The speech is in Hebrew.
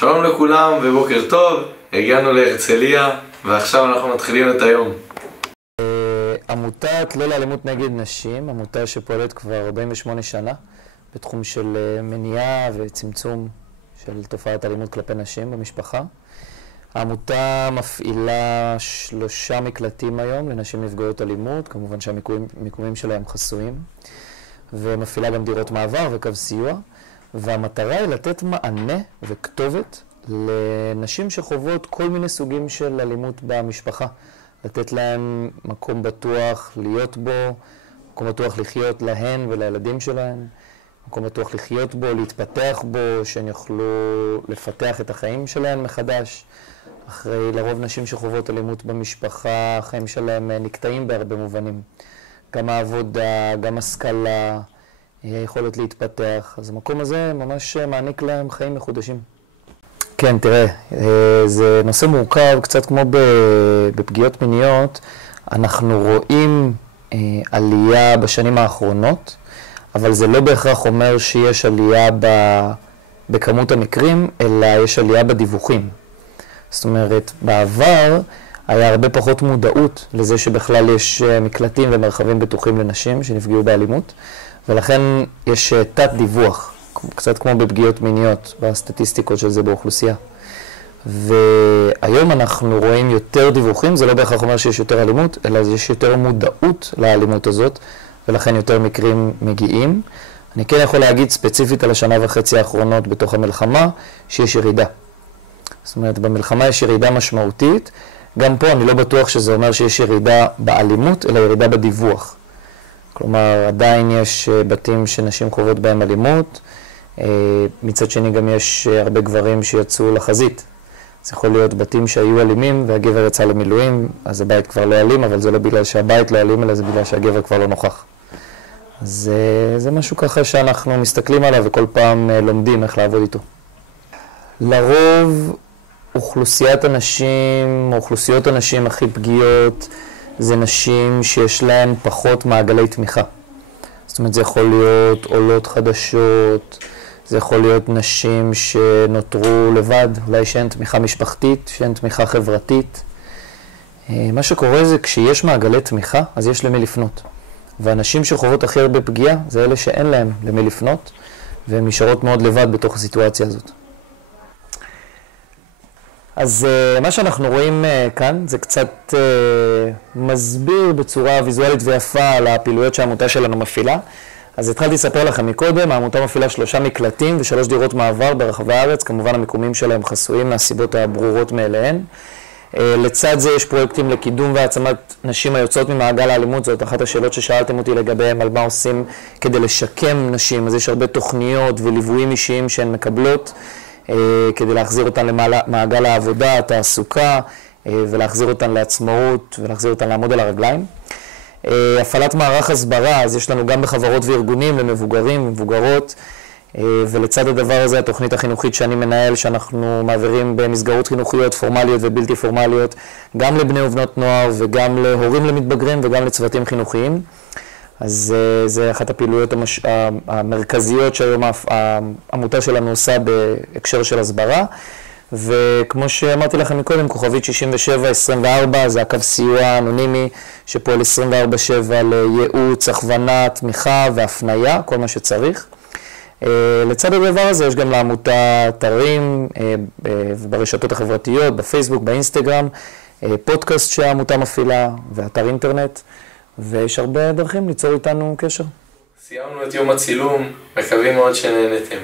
שלום לכולם ובוקר טוב, הגענו להרצליה ועכשיו אנחנו מתחילים את היום. עמותת לא לאלימות נגד נשים, עמותה שפועלת כבר 48 שנה בתחום של מניעה וצמצום של תופעת אלימות כלפי נשים במשפחה. העמותה מפעילה 3 מקלטים היום לנשים נפגעות אלימות, כמובן שהמיקומים שלהם חסויים, ומפעילה גם דירות מעבר וקו סיוע, והמטרה היא לתת מענה וכתובת לנשים שחוות כל מיני סוגים של אלימות במשפחה. לתת להם מקום בטוח להיות בו, מקום בטוח לחיות להן ולילדים שלהן, מקום בטוח לחיות בו, להתפתח בו, שהן יוכלו לפתח את החיים שלהן מחדש. אחרי לרוב נשים שחוות אלימות במשפחה, החיים שלהן נקטעים בהרבה מובנים. גם העבודה, גם השכלה, יכולת להתפתח. אז המקום הזה ממש מעניק להם חיים מחודשים. כן, תראה, זה נושא מורכב, קצת כמו בפגיעות מיניות. אנחנו רואים עלייה בשנים האחרונות, אבל זה לא בהכרח אומר שיש עלייה בכמות המקרים, אלא יש עלייה בדיווחים. זאת אומרת, בעבר היה הרבה פחות מודעות לזה שבכלל יש מקלטים ומרחבים בטוחים לנשים שנפגעו באלימות, ולכן יש תת דיווח, קצת כמו בפגיעות מיניות, בסטטיסטיקות של זה באוכלוסייה. והיום אנחנו רואים יותר דיווחים, זה לא בהכרח אומר שיש יותר אלימות, אלא יש יותר מודעות לאלימות הזאת, ולכן יותר מקרים מגיעים. אני כן יכול להגיד ספציפית על השנה וחצי האחרונות בתוך המלחמה, שיש ירידה. זאת אומרת, במלחמה יש ירידה משמעותית. גם פה אני לא בטוח שזה אומר שיש ירידה באלימות, אלא ירידה בדיווח. כלומר, עדיין יש בתים שנשים חוות בהם אלימות. מצד שני גם יש הרבה גברים שיצאו לחזית. זה יכול להיות בתים שהיו אלימים והגבר יצא למילואים, אז הבית כבר לא אלים, אבל זה לא בגלל שהבית לא אלים, אלא זה בגלל שהגבר כבר לא נוכח. אז זה משהו ככה שאנחנו מסתכלים עליו וכל פעם לומדים איך לעבוד איתו. לרוב אוכלוסיית הנשים, אוכלוסיות הנשים הכי פגיעות, זה נשים שיש להן פחות מעגלי תמיכה. זאת אומרת, זה יכול להיות עולות חדשות, זה יכול להיות נשים שנותרו לבד, אולי שאין תמיכה משפחתית, שאין תמיכה חברתית. מה שקורה זה כשיש מעגלי תמיכה, אז יש למי לפנות. והנשים שחוות הכי הרבה פגיעה, זה אלה שאין להם למי לפנות, והן נשארות מאוד לבד בתוך הסיטואציה הזאת. אז מה שאנחנו רואים כאן זה קצת מסביר בצורה ויזואלית ויפה על הפעילויות שהעמותה שלנו מפעילה. אז התחלתי לספר לכם מקודם, העמותה מפעילה 3 מקלטים ו3 דירות מעבר ברחבי הארץ, כמובן המיקומים שלהם חסויים מהסיבות הברורות מאליהן. לצד זה יש פרויקטים לקידום והעצמת נשים היוצאות ממעגל האלימות, זאת אחת השאלות ששאלתם אותי לגביהם על מה עושים כדי לשקם נשים. אז יש הרבה תוכניות וליוויים אישיים שהן מקבלות, כדי להחזיר אותן למעגל העבודה, התעסוקה, ולהחזיר אותן לעצמאות, ולהחזיר אותן לעמוד על הרגליים. הפעלת מערך הסברה, אז יש לנו גם בחברות וארגונים למבוגרים ומבוגרות, ולצד הדבר הזה התוכנית החינוכית שאני מנהל, שאנחנו מעבירים במסגרות חינוכיות פורמליות ובלתי פורמליות, גם לבני ובנות נוער וגם להורים למתבגרים וגם לצוותים חינוכיים. אז זה אחת הפעילויות המרכזיות שהיום העמותה שלנו עושה בהקשר של הסברה. וכמו שאמרתי לכם מקודם, כוכבית 6724, זה הקו סיוע אנונימי שפועל 24/7 לייעוץ, הכוונה, תמיכה והפניה, כל מה שצריך. לצד הדבר הזה יש גם לעמותה אתרים ברשתות החברתיות, בפייסבוק, באינסטגרם, פודקאסט שהעמותה מפעילה ואתר אינטרנט. ויש הרבה דרכים ליצור איתנו קשר. סיימנו את יום הצילום, מקווים מאוד שנהנתם.